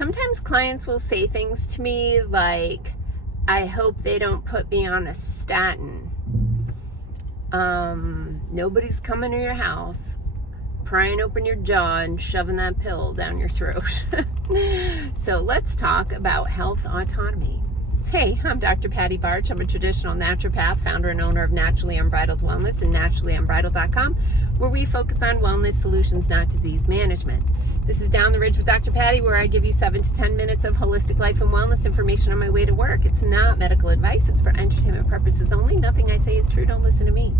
Sometimes clients will say things to me like, I hope they don't put me on a statin. Nobody's coming to your house, prying open your jaw and shoving that pill down your throat. So let's talk about health autonomy. Hey, I'm Dr. Patty Barch. I'm a traditional naturopath, founder and owner of Naturally Unbridled Wellness and naturallyunbridled.com, where we focus on wellness solutions, not disease management. This is Down the Ridge with Dr. Patty, where I give you 7 to 10 minutes of holistic life and wellness information on my way to work. It's not medical advice. It's for entertainment purposes only. Nothing I say is true. Don't listen to me.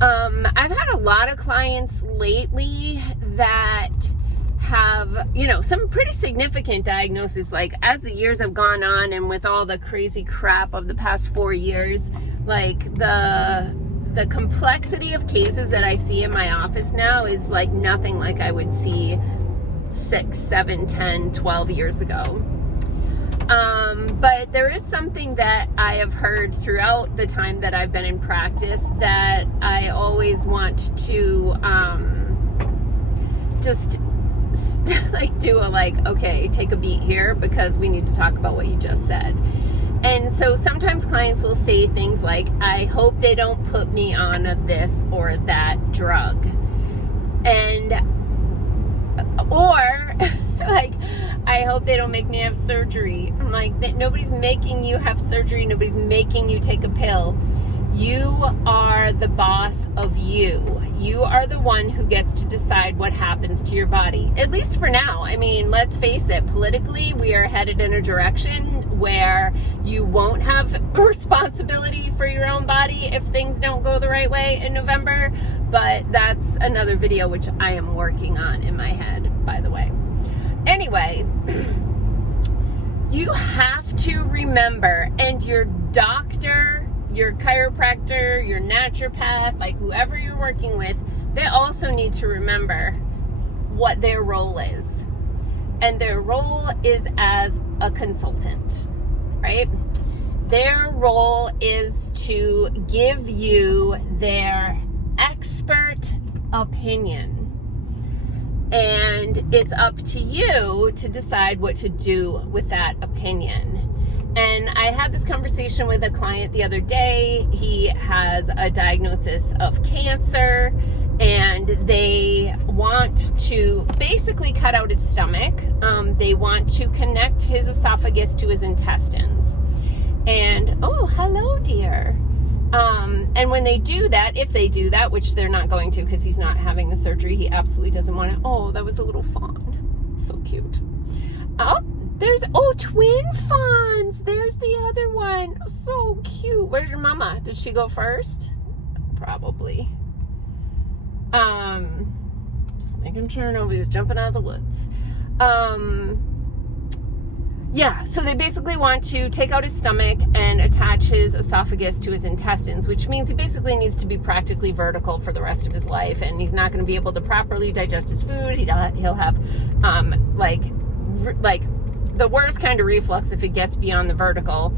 I've had a lot of clients lately that have, some pretty significant diagnoses. Like, as the years have gone on and with all the crazy crap of the past 4 years, like the complexity of cases that I see in my office now is like nothing like I would see 6, 7, 10, 12 years ago. But there is something that I have heard throughout the time that I've been in practice that I always want to just do okay, take a beat here because we need to talk about what you just said. And so sometimes clients will say things like, I hope they don't put me on this or that drug. Or I hope they don't make me have surgery. I'm like, nobody's making you have surgery. Nobody's making you take a pill. You are the boss of you. You are the one who gets to decide what happens to your body, at least for now. I mean, let's face it, politically, we are headed in a direction where you won't have responsibility for your own body if things don't go the right way in November. But that's another video, which I am working on in my head, by the way. Anyway, you have to remember, and your doctor, your chiropractor, your naturopath, like whoever you're working with, they also need to remember what their role is. And their role is as a consultant, right? Their role is to give you their expert opinion. And it's up to you to decide what to do with that opinion. And I had this conversation with a client the other day. He has a diagnosis of cancer, and they want to basically cut out his stomach. They want to connect his esophagus to his intestines. And, oh, hello, dear. And when they do that, if they do that, which they're not going to because he's not having the surgery, he absolutely doesn't want to. Oh, that was a little fawn. So cute. There's twin fawns. There's the other one. So cute. Where's your mama? Did she go first? Probably. Just making sure nobody's jumping out of the woods. Yeah, so they basically want to take out his stomach and attach his esophagus to his intestines, which means he basically needs to be practically vertical for the rest of his life, and he's not going to be able to properly digest his food. He'll have the worst kind of reflux if it gets beyond the vertical,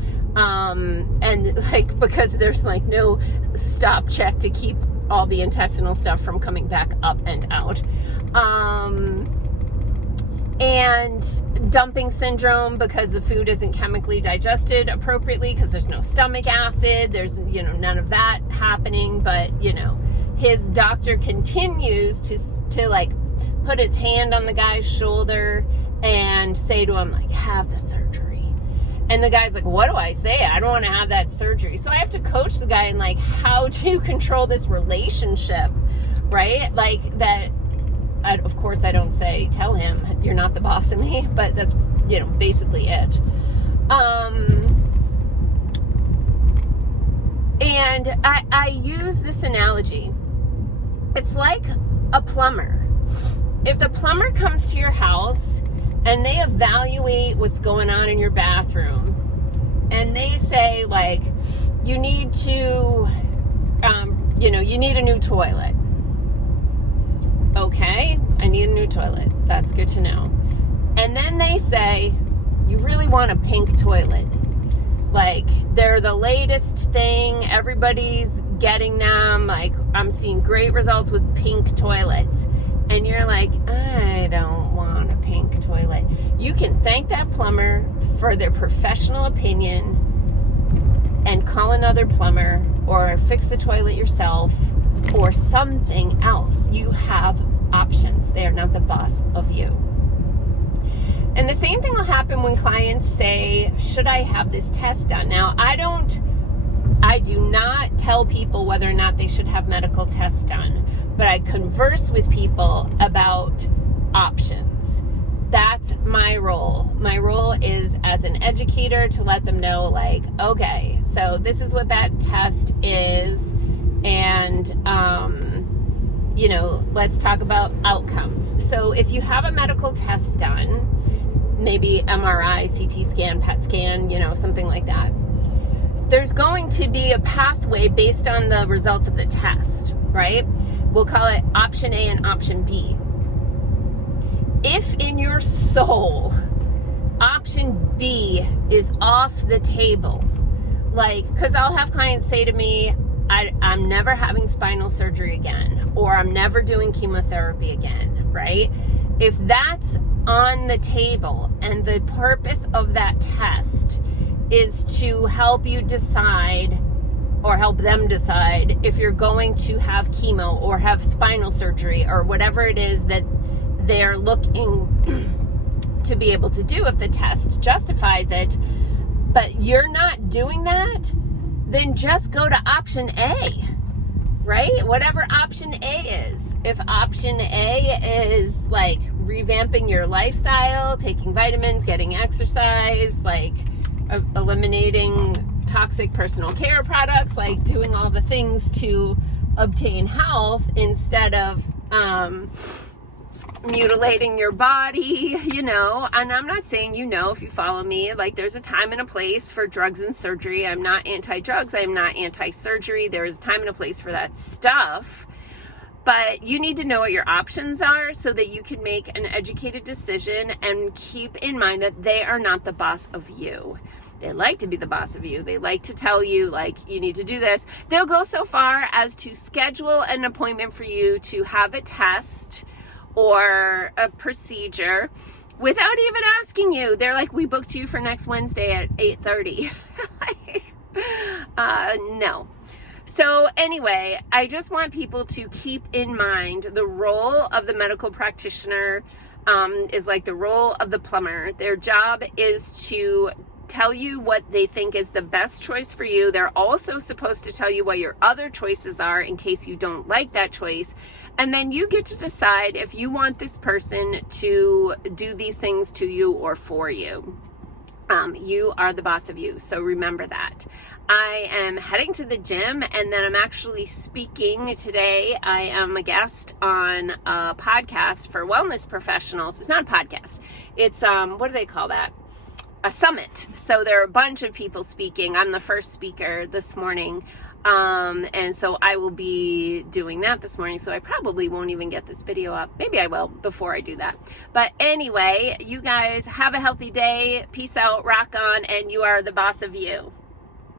because there's no stop check to keep all the intestinal stuff from coming back up and out. And dumping syndrome because the food isn't chemically digested appropriately because there's no stomach acid. There's, none of that happening. But, his doctor continues to put his hand on the guy's shoulder and say to him, have the surgery. And the guy's like, what do I say? I don't want to have that surgery. So I have to coach the guy in how to control this relationship, right? Of course, I don't say, tell him you're not the boss of me, but that's, basically it. And I use this analogy. It's like a plumber. If the plumber comes to your house and they evaluate what's going on in your bathroom and they say you need to, you need a new toilet. Okay, I need a new toilet. That's good to know. And then they say, you really want a pink toilet. They're the latest thing. Everybody's getting them. I'm seeing great results with pink toilets. And you're like, I don't want a pink toilet. you can thank that plumber for their professional opinion and call another plumber or fix the toilet yourself or something else. You have options. They are not the boss of you. And the same thing will happen when clients say, should I have this test done? Now, I do not tell people whether or not they should have medical tests done, but I converse with people about options. That's my role. My role is as an educator to let them know, like, okay, so this is what that test is, and let's talk about outcomes. So if you have a medical test done, maybe MRI, CT scan, PET scan, something like that, there's going to be a pathway based on the results of the test, right? We'll call it option A and option B. If in your soul, option B is off the table, because I'll have clients say to me, I'm never having spinal surgery again, or I'm never doing chemotherapy again, right? If that's on the table and the purpose of that test is to help you decide or help them decide if you're going to have chemo or have spinal surgery or whatever it is that they're looking to be able to do, if the test justifies it, but you're not doing that, then just go to option A, right? Whatever option A is. If option A is like revamping your lifestyle, taking vitamins, getting exercise, eliminating toxic personal care products, doing all the things to obtain health instead of mutilating your body, and I'm not saying, if you follow me, there's a time and a place for drugs and surgery. I'm not anti-drugs. I'm not anti-surgery. There is a time and a place for that stuff. But you need to know what your options are so that you can make an educated decision and keep in mind that they are not the boss of you. They like to be the boss of you. They like to tell you, you need to do this. They'll go so far as to schedule an appointment for you to have a test or a procedure without even asking you. They're like, we booked you for next Wednesday at 8:30. No. So anyway, I just want people to keep in mind the role of the medical practitioner is like the role of the plumber. Their job is to tell you what they think is the best choice for you. They're also supposed to tell you what your other choices are in case you don't like that choice. And then you get to decide if you want this person to do these things to you or for you. You are the boss of you. So remember that. I am heading to the gym, and then I'm actually speaking today. I am a guest on a podcast for wellness professionals. It's not a podcast. It's, what do they call that? A summit. So there are a bunch of people speaking. I'm the first speaker this morning. And so I will be doing that this morning. So I probably won't even get this video up. Maybe I will before I do that. But anyway, you guys have a healthy day. Peace out, rock on, and you are the boss of you.